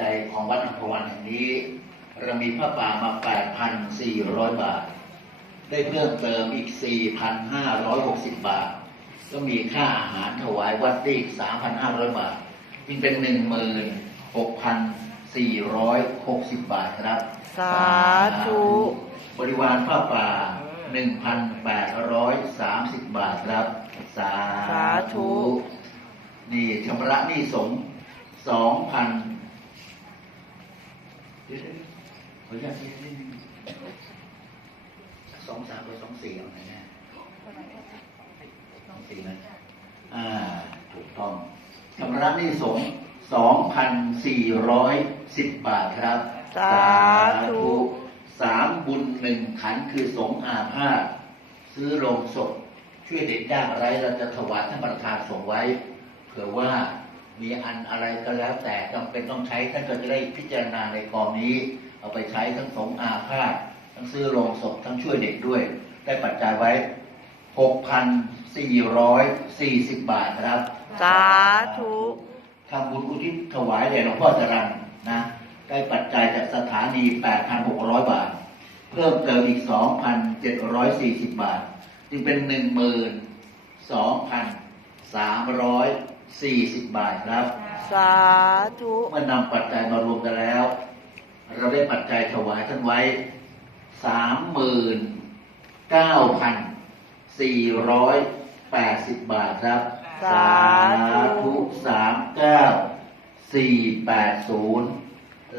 จัยของวัดอัมพวันแห่งนี้ เรามีผ้าป่ามา 8,400 บาท ได้เพิ่มเติมอีก 4,560 บาท ก็มีค่าอาหารถวายวัดได้อีก 3,500 บาทจึงเป็น 16,460 บาทครับ สาธุ บริวารผ้าป่า 1,830 บาทครับ สาสาธุนี่ชำระหนี้สงฆ์2,000 เดี๋ยวขออนุญาตนิดนึงสองสามกับสองสี่เอาไหนแน่สองสี่นะอ่าถูกต้องชำระหนี้สงฆ์2,410บบาทครับ สาธุสามบุญหนึ่งขันคือสงอาพาธซื้อโรงศพช่วยเด็กยากไร้เราจะถวายท่านประธานส่งไว้ เผื่อว่า มีอันอะไรก็แล้วแต่จำเป็นต้องใช้ท่านก็จะได้พิจารณาในกองนี้ เอาไปใช้ทั้งสงฆ์อาพาธทั้งซื้อโรงศพทั้งช่วยเด็กด้วย ได้ปัจจัยไว้ 6,440 บาทนะครับ สาธุทำบุญอุทิศถวายแด่หลวงพ่อจรันนะได้ปัจจัยจากสถานี 8,600 บาท เพิ่มเติมอีก 2,740 บาท จึงเป็น 12,340บาทครับ สาธุเมื่อนำปัจจัยมารวมกันแล้ว เราได้ปัจจัยถวายท่านไว้39,480บาทครับ สาธุสามเก้าสี่แปดศูนย์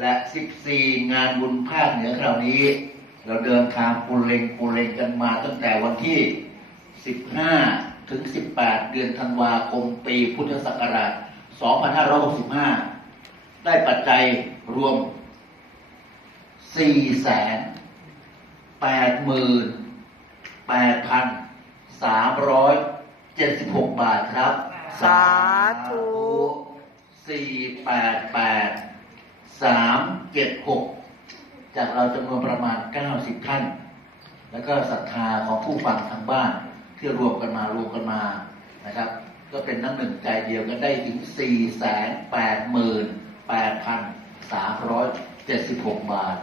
และสิบสี่งานบุญภาคเหนือคราวนี้ เราเดินทางปูเรงปูเรงกันมาตั้งแต่วันที่สิบห้า ถึงสิบแปดเดือนธันวาคมปีพุทธศักราชสองพันห้าร้อยหกสิบห้าได้ปัจจัยรวมสี่แสนแปดหมื่นแปดพันสามร้อยเจ็ดสิบหกบาทครับ สาธุสี่แปดแปดสามเจ็ดหกจากเราจำนวนประมาณเก้าสิบท่าน แล้วก็ศรัทธาของผู้ฟังทางบ้าน ที่รวมกันมารวมกันมานะครับ ก็เป็นน้ำหนึ่งใจเดียวกันได้ถึง 4 8 8 3 7 6 บาท